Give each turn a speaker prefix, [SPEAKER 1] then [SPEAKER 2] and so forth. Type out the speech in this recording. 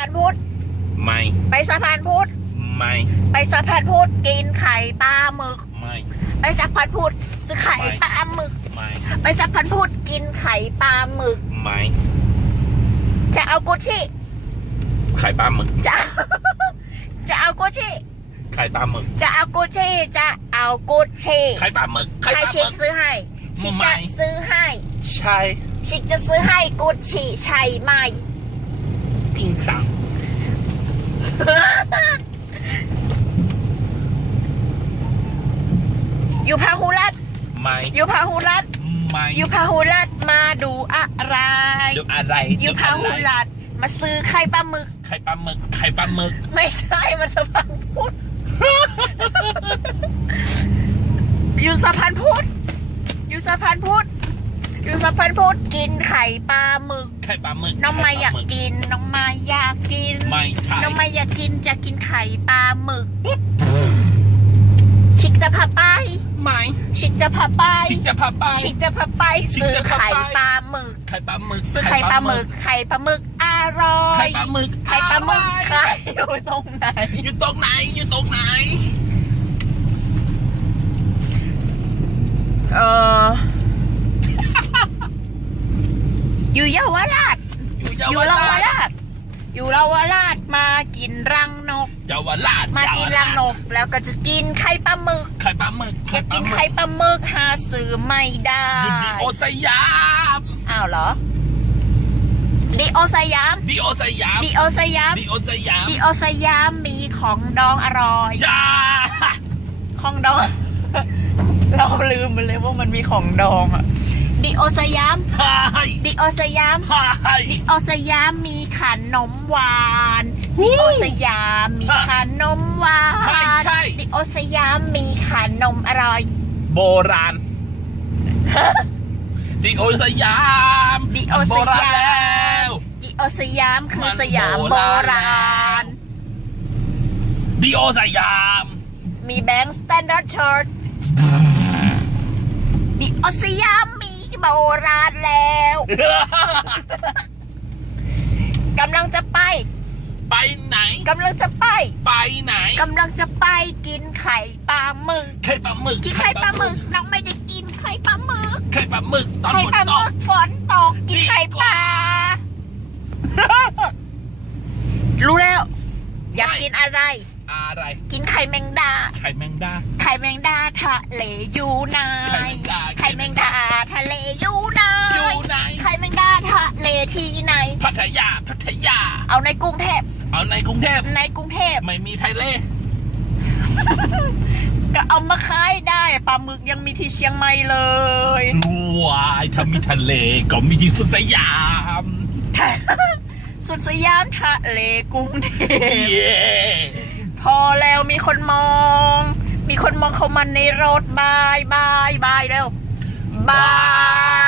[SPEAKER 1] านพุทธ
[SPEAKER 2] ไม่
[SPEAKER 1] ไปสะพานพุทธ
[SPEAKER 2] ไม่
[SPEAKER 1] ไปสะพานพุทธกินไข่ปลาหมึก
[SPEAKER 2] ไม่
[SPEAKER 1] ไปสะพานพุทธซื้อไข่ปลาหมึก
[SPEAKER 2] ไม่
[SPEAKER 1] ไปสะพานพุทธกินไข่ปลาหมึก
[SPEAKER 2] ไม่
[SPEAKER 1] จะเอากุชชี่
[SPEAKER 2] ไข่ปลาหมึก
[SPEAKER 1] จะ จะเอากุชชี่
[SPEAKER 2] ไข่ปลาหมึก
[SPEAKER 1] จะเอากุชชี่จะเอากุชชี่
[SPEAKER 2] ไข่ปลาหมึกไข่
[SPEAKER 1] ใคร
[SPEAKER 2] ปลาห
[SPEAKER 1] ชิ
[SPEAKER 2] มึ
[SPEAKER 1] ก
[SPEAKER 2] ก
[SPEAKER 1] ซื้อให้ชิก
[SPEAKER 2] ไม่
[SPEAKER 1] จะซื้อให้
[SPEAKER 2] ใช่
[SPEAKER 1] ชิกจะซื้อให้กุชชี่ใช่ไหม
[SPEAKER 2] ติงตัง
[SPEAKER 1] อยู่พาหุรัต
[SPEAKER 2] ไม่
[SPEAKER 1] อยู่พาหุรัต
[SPEAKER 2] ไม่
[SPEAKER 1] อยู่พาหุรัตมาดูอะไร
[SPEAKER 2] ดูอะไร
[SPEAKER 1] อยู่พาหุรัตมาซื้อไข่ปลาหมึก
[SPEAKER 2] ไข่ปลาหมึก ไข่ปลาหมึก
[SPEAKER 1] ไม่ใช่ มันสะพานพุทธอยู่สะพานพุทธอยู่สะพานพุทธ อยู่สะพานพุทธกินไข่ปลาหมึก
[SPEAKER 2] ไข่ปลาหมึก
[SPEAKER 1] น้องไม่อยาก
[SPEAKER 2] ไข่ปลห
[SPEAKER 1] กิน น้องไม่อยากกิน
[SPEAKER 2] ไม่ใช่
[SPEAKER 1] น้องไม่อยากกินจะกินไข่ปลาหมึก ชิกจะพาไป
[SPEAKER 2] ไม่
[SPEAKER 1] ชิกจะพาไป
[SPEAKER 2] ชิงจะพาไป
[SPEAKER 1] ชิกจะพาไป
[SPEAKER 2] ชิก
[SPEAKER 1] ซื้อ
[SPEAKER 2] จะพาไป
[SPEAKER 1] ไข่ปลาหมึก
[SPEAKER 2] ไข่ปลาหมึก
[SPEAKER 1] ซื้อไข่ปลาหมึก ไข่ปลาหมึกอร่อย
[SPEAKER 2] ไข่ปลาหมึก
[SPEAKER 1] ไข่ปลาหมึก
[SPEAKER 2] อร่อย
[SPEAKER 1] ไข่อยู่ตรงไหน
[SPEAKER 2] อยู่ตรงไหน อยู่ตรงไหน
[SPEAKER 1] เออ อยู่เยาวราช
[SPEAKER 2] อยู่
[SPEAKER 1] อ
[SPEAKER 2] เยา
[SPEAKER 1] ยู่
[SPEAKER 2] ว
[SPEAKER 1] เยาว
[SPEAKER 2] ราช
[SPEAKER 1] ราช อยู่เยาวราชมากินรังนก
[SPEAKER 2] เยาวราช
[SPEAKER 1] มากินรังนก แล้วก็จะกินไข่ปลาหมึก
[SPEAKER 2] ไข่ปลาหมึก
[SPEAKER 1] จะกินไข่ปลาหมึกหาซื้อไม่ได้
[SPEAKER 2] อยู่ดีโอสยาม
[SPEAKER 1] อ้าวเหรอดีโอสยาม
[SPEAKER 2] ดีโอสยาม
[SPEAKER 1] ดีโอสยาม
[SPEAKER 2] ดีโอสยาม
[SPEAKER 1] ดีโอสยามมีของดองอร่อย
[SPEAKER 2] ยา
[SPEAKER 1] ของดอง เราลืมไปเลยว่ามันมีของดองอะดีโอสยาม
[SPEAKER 2] ไฮ
[SPEAKER 1] ดี โอสยาม
[SPEAKER 2] ไฮ
[SPEAKER 1] ดิโอสยามมีขนมหวานดิโอสยามมีขนมหวาน
[SPEAKER 2] ไม่ใช่
[SPEAKER 1] ดิโอสยามมีขนมอร่อย
[SPEAKER 2] โบราณดีโอสยาม
[SPEAKER 1] ดิโอส
[SPEAKER 2] โบราณ
[SPEAKER 1] ยา
[SPEAKER 2] แล้ว
[SPEAKER 1] มดิโอสยามคือ
[SPEAKER 2] มัน
[SPEAKER 1] สยาม
[SPEAKER 2] โบ
[SPEAKER 1] โบ
[SPEAKER 2] รา
[SPEAKER 1] รา
[SPEAKER 2] ณ
[SPEAKER 1] ณ
[SPEAKER 2] ดีโอสยาม
[SPEAKER 1] มีแบงก์สแตนดาร์ดชาร์ตดิโอสยามมี โบราณแล้วกำลังจะไป
[SPEAKER 2] ไปไหน
[SPEAKER 1] กำลังจะไป
[SPEAKER 2] ไปไหน
[SPEAKER 1] กำลังจะไปกินไข่ปลาหมึก
[SPEAKER 2] ไข่ปลาหมึก
[SPEAKER 1] กินไข่ปลาหมึกน้องไม่ได้กินไข่ปลาหมึก
[SPEAKER 2] ไข่ปลาหมึกตอน
[SPEAKER 1] ไข่
[SPEAKER 2] ฝน
[SPEAKER 1] ปลาห
[SPEAKER 2] ต
[SPEAKER 1] มึ
[SPEAKER 2] ก
[SPEAKER 1] กฝนตกกินไข่ปลารู้แล้ว อยากกินอะไร
[SPEAKER 2] อะไร
[SPEAKER 1] กินไข่แมงดา
[SPEAKER 2] ไข่แมงดา
[SPEAKER 1] ไข่แมงดาทะเลอยู่ไหน
[SPEAKER 2] ไข่แมงดา
[SPEAKER 1] ไข่แมงดาทะเล
[SPEAKER 2] พัทยา พัทยา
[SPEAKER 1] เอาในกรุงเทพ
[SPEAKER 2] เอาในกรุงเทพ
[SPEAKER 1] ในกรุงเทพ
[SPEAKER 2] ไม่มีไทยเล
[SPEAKER 1] ก็เอามาขายได้ปลาหมึกยังมีที่เชียงใหม่เลย
[SPEAKER 2] วายถ้ามีทะเลก็มีที่สุดสยาม
[SPEAKER 1] สุดสยามทะเลกรุงเทพ
[SPEAKER 2] เย้
[SPEAKER 1] พอแล้วมีคนมอง มีคนมองเข้ามาในรถบายบายบายเร็วบาย